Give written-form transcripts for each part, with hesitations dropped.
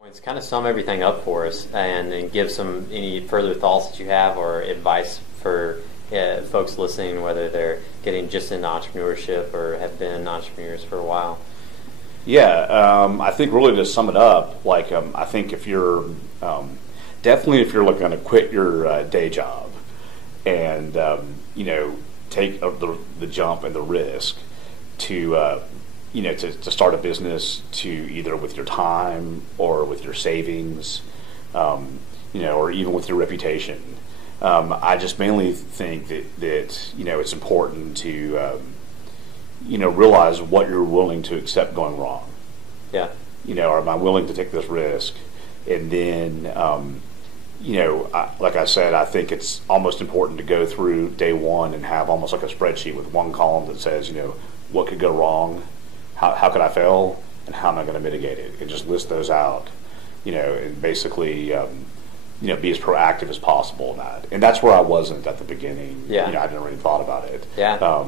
Points kind of sum everything up for us and give some any further thoughts that you have or advice for folks listening, whether they're getting just into entrepreneurship or have been entrepreneurs for a while. Yeah, I think really to sum it up, like I think if you're definitely if you're looking to quit your day job and take the jump and the risk to to start a business, to either with your time or with your savings, or even with your reputation. I just mainly think that it's important to realize what you're willing to accept going wrong. Yeah. Am I willing to take this risk? And then, like I said, I think it's almost important to go through day one and have almost like a spreadsheet with one column that says, what could go wrong, how could I fail, and how am I going to mitigate it? And just list those out, and basically, be as proactive as possible in that. And that's where I wasn't at the beginning. Yeah. I didn't really thought about it. Yeah.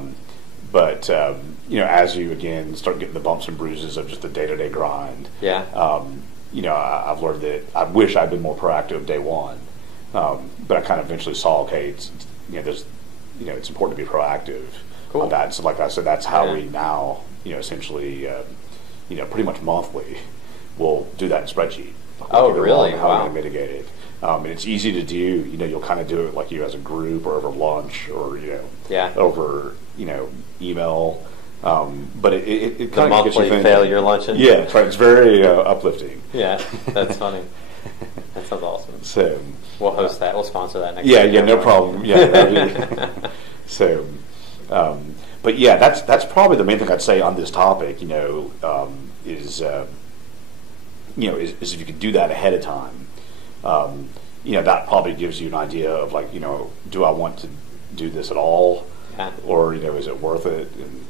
But as you again start getting the bumps and bruises of just the day-to-day grind, Yeah. I've learned that I wish I'd been more proactive day one. But I kind of eventually saw, okay, it's important to be proactive Cool. on that. So, like I said, that's how Yeah. we now, essentially, pretty much monthly, we'll do that in spreadsheet. Oh, What could go really? wrong, how Wow. we're going to mitigate it. And it's easy to do. You'll kind of do it like as a group or over lunch or Yeah. over email. But it The kind of gets you monthly thinking. failure luncheon. Yeah, that's right. It's very uplifting. Yeah, that's funny. That sounds awesome. So We'll host that. We'll sponsor that next yeah, week. yeah, no problem. Yeah, so. But yeah, that's probably the main thing I'd say on this topic. Is if you could do that ahead of time, that probably gives you an idea of like, do I want to do this at all, Yeah. or is it worth it, and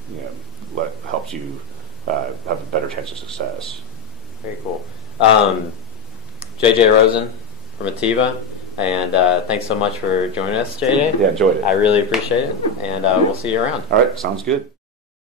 helps you have a better chance of success. Very cool. JJ Rosen from Ativa, and thanks so much for joining us, JJ. Yeah, enjoyed it. I really appreciate it, and we'll see you around. All right, sounds good.